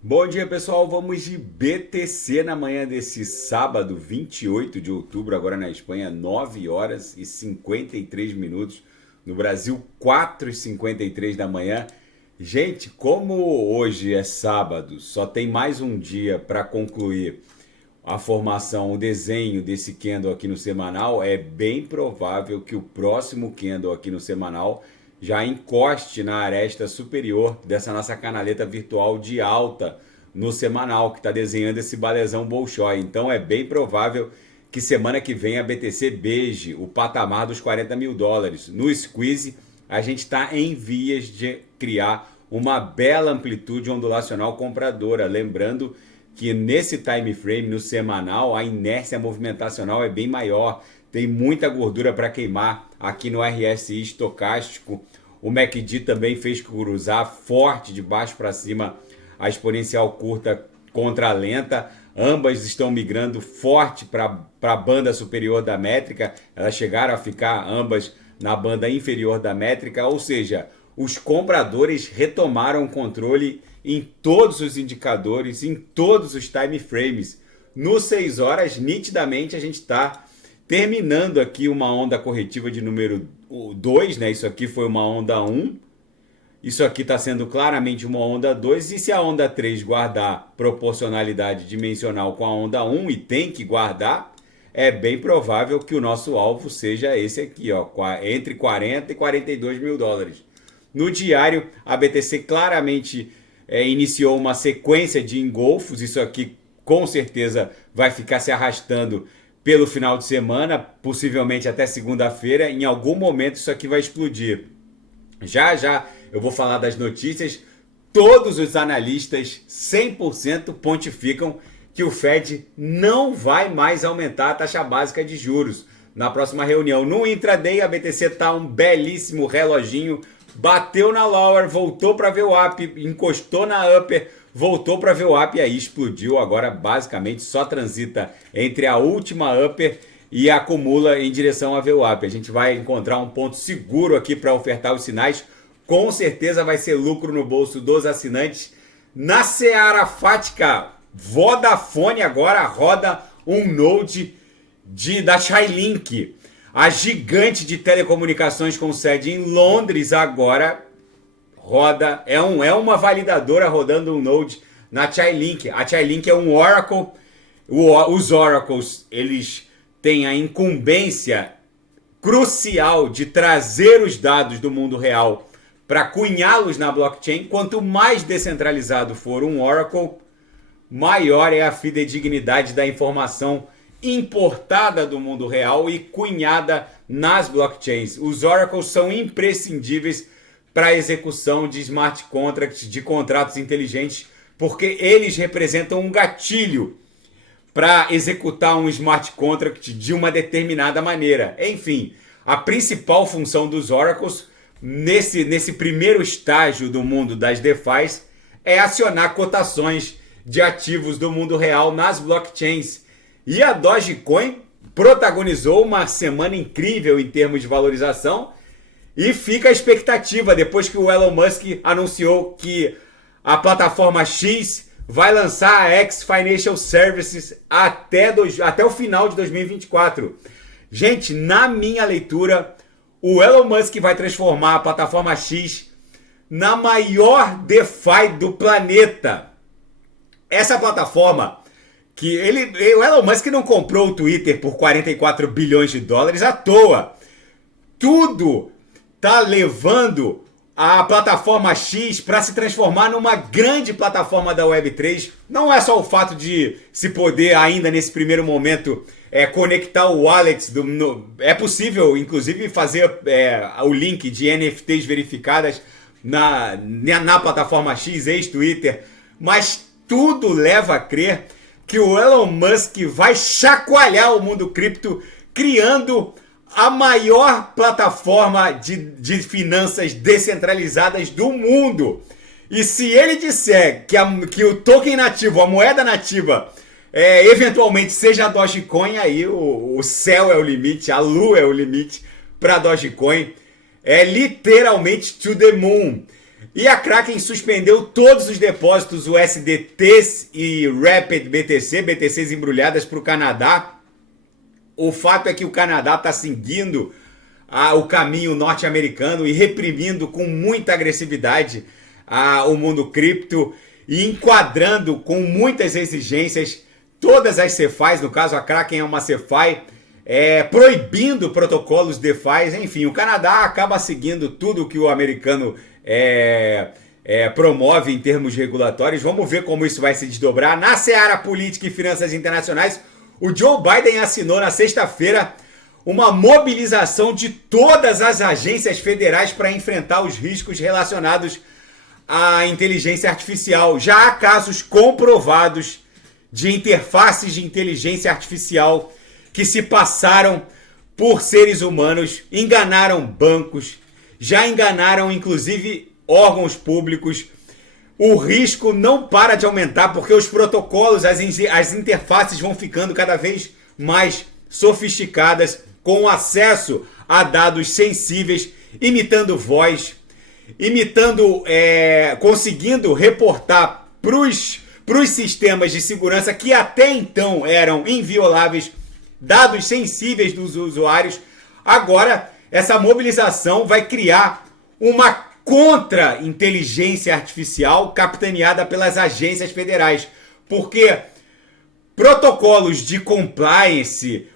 Bom dia, pessoal. Vamos de BTC na manhã desse sábado, 28 de outubro, agora na Espanha, 9 horas e 53 minutos. No Brasil, 4h53 da manhã. Gente, como hoje é sábado, só tem mais um dia para concluir a formação, o desenho desse candle aqui no semanal, é bem provável que o próximo candle aqui no semanal já encoste na aresta superior dessa nossa canaleta virtual de alta no semanal, que está desenhando esse balezão Bolshoi. Então é bem provável que semana que vem a BTC beije o patamar dos 40 mil dólares. No squeeze, a gente está em vias de criar uma bela amplitude ondulacional compradora. Lembrando que nesse time frame, no semanal, a inércia movimentacional é bem maior. Tem muita gordura para queimar aqui no RSI estocástico. O MACD também fez cruzar forte de baixo para cima a exponencial curta contra a lenta. Ambas estão migrando forte para a banda superior da métrica. Elas chegaram a ficar ambas na banda inferior da métrica, ou seja, os compradores retomaram o controle em todos os indicadores, em todos os time frames. No 6 horas, nitidamente, a gente está terminando aqui uma onda corretiva de número 2, né? Isso aqui foi uma onda 1. Isso aqui está sendo claramente uma onda 2. E se a onda 3 guardar proporcionalidade dimensional com a onda 1, e tem que guardar, é bem provável que o nosso alvo seja esse aqui, ó, entre 40 e 42 mil dólares. No diário, a BTC claramente iniciou uma sequência de engolfos. Isso aqui com certeza vai ficar se arrastando pelo final de semana, possivelmente até segunda-feira. Em algum momento isso aqui vai explodir. Já já eu vou falar das notícias. Todos os analistas 100% pontificam que o Fed não vai mais aumentar a taxa básica de juros na próxima reunião. No intraday, a BTC está um belíssimo reloginho. Bateu na lower, voltou para ver o up, encostou na upper, voltou para ver o up e aí explodiu. Agora basicamente só transita entre a última upper e acumula em direção a VWAP. A gente vai encontrar um ponto seguro aqui para ofertar os sinais. Com certeza vai ser lucro no bolso dos assinantes. Na seara fática, Vodafone agora roda um node da Chainlink. A gigante de telecomunicações com sede em Londres agora roda, é uma validadora rodando um node na Chainlink. A Chainlink é um Oracle. Os Oracles, eles têm a incumbência crucial de trazer os dados do mundo real para cunhá-los na blockchain. Quanto mais descentralizado for um Oracle, maior é a fidedignidade da informação importada do mundo real e cunhada nas blockchains. Os Oracles são imprescindíveis para a execução de smart contracts, de contratos inteligentes, porque eles representam um gatilho para executar um smart contract de uma determinada maneira. Enfim, a principal função dos Oracles nesse primeiro estágio do mundo das DeFis é acionar cotações de ativos do mundo real nas blockchains. E a Dogecoin protagonizou uma semana incrível em termos de valorização e fica a expectativa depois que o Elon Musk anunciou que a plataforma X vai lançar a X Financial Services até o final de 2024. Gente, na minha leitura, o Elon Musk vai transformar a plataforma X na maior DeFi do planeta. Essa plataforma que o Elon Musk não comprou o Twitter por 44 bilhões de dólares à toa. Tudo tá levando a plataforma X para se transformar numa grande plataforma da Web3. Não é só o fato de se poder ainda nesse primeiro momento conectar o wallet. É possível, inclusive, fazer o link de NFTs verificadas na plataforma X, ex-Twitter. Mas tudo leva a crer que o Elon Musk vai chacoalhar o mundo cripto, criando a maior plataforma de finanças descentralizadas do mundo. E se ele disser que o token nativo, a moeda nativa, eventualmente seja a Dogecoin, aí o céu é o limite, a lua é o limite para a Dogecoin. É literalmente to the moon. E a Kraken suspendeu todos os depósitos USDTs e Rapid BTC, BTCs embrulhadas para o Canadá. O fato é que o Canadá está seguindo o caminho norte-americano e reprimindo com muita agressividade o mundo cripto e enquadrando com muitas exigências todas as CeFIs, no caso a Kraken é uma CeFi, proibindo protocolos DeFi. Enfim, o Canadá acaba seguindo tudo que o americano promove em termos regulatórios. Vamos ver como isso vai se desdobrar. Na seara política e finanças internacionais, o Joe Biden assinou na sexta-feira uma mobilização de todas as agências federais para enfrentar os riscos relacionados à inteligência artificial. Já há casos comprovados de interfaces de inteligência artificial que se passaram por seres humanos, enganaram bancos, já enganaram inclusive órgãos públicos. O risco não para de aumentar porque os protocolos, as interfaces vão ficando cada vez mais sofisticadas, com acesso a dados sensíveis, imitando voz, conseguindo reportar para os sistemas de segurança que até então eram invioláveis, dados sensíveis dos usuários. Agora, essa mobilização vai criar uma contra-inteligência artificial capitaneada pelas agências federais, porque protocolos de compliance,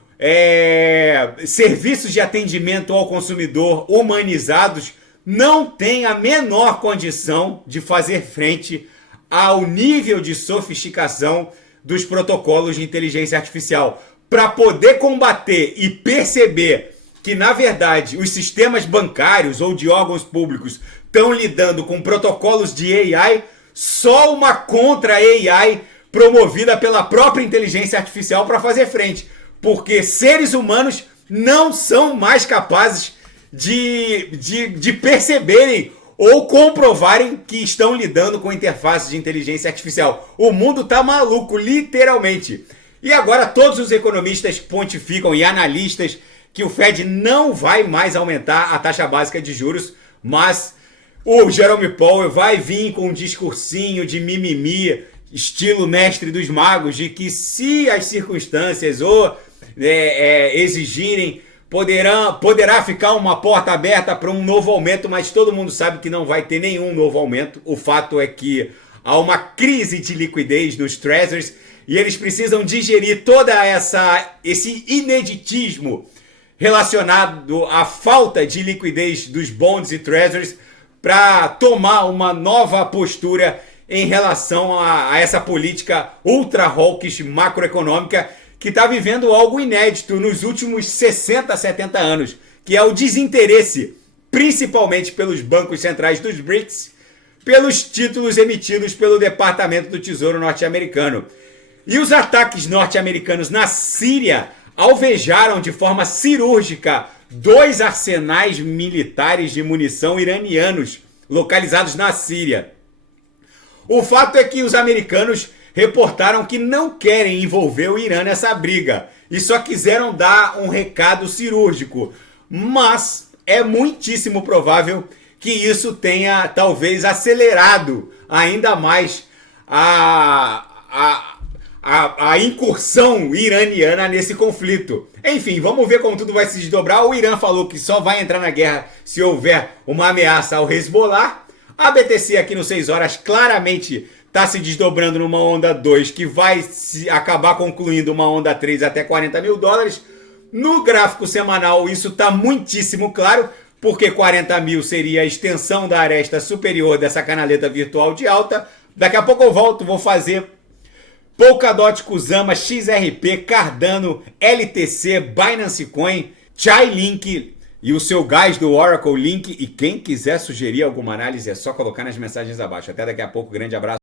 serviços de atendimento ao consumidor humanizados não têm a menor condição de fazer frente ao nível de sofisticação dos protocolos de inteligência artificial. Para poder combater e perceber que, na verdade, os sistemas bancários ou de órgãos públicos estão lidando com protocolos de AI, só uma contra-AI promovida pela própria inteligência artificial para fazer frente. Porque seres humanos não são mais capazes de perceberem ou comprovarem que estão lidando com interfaces de inteligência artificial. O mundo tá maluco, literalmente. E agora todos os economistas pontificam e analistas que o Fed não vai mais aumentar a taxa básica de juros, mas o Jerome Powell vai vir com um discursinho de mimimi, estilo mestre dos magos, de que se as circunstâncias exigirem, poderá ficar uma porta aberta para um novo aumento, mas todo mundo sabe que não vai ter nenhum novo aumento. O fato é que há uma crise de liquidez nos treasuries e eles precisam digerir toda esse ineditismo relacionado à falta de liquidez dos bonds e treasuries para tomar uma nova postura em relação a essa política ultra hawkish macroeconômica que está vivendo algo inédito nos últimos 60, 70 anos, que é o desinteresse, principalmente pelos bancos centrais dos BRICS, pelos títulos emitidos pelo Departamento do Tesouro norte-americano. E os ataques norte-americanos na Síria alvejaram de forma cirúrgica 2 arsenais militares de munição iranianos localizados na Síria. O fato é que os americanos reportaram que não querem envolver o Irã nessa briga e só quiseram dar um recado cirúrgico. Mas é muitíssimo provável que isso tenha talvez acelerado ainda mais a incursão iraniana nesse conflito. Enfim, vamos ver como tudo vai se desdobrar. O Irã falou que só vai entrar na guerra se houver uma ameaça ao Hezbollah. A BTC aqui no 6 horas claramente está se desdobrando numa onda 2 que vai acabar concluindo uma onda 3 até 40 mil dólares. No gráfico semanal isso está muitíssimo claro, porque 40 mil seria a extensão da aresta superior dessa canaleta virtual de alta. Daqui a pouco eu volto, vou fazer Polkadot, Kusama, XRP, Cardano, LTC, Binance Coin, Chainlink e o seu gás do Oracle Link. E quem quiser sugerir alguma análise é só colocar nas mensagens abaixo. Até daqui a pouco, grande abraço.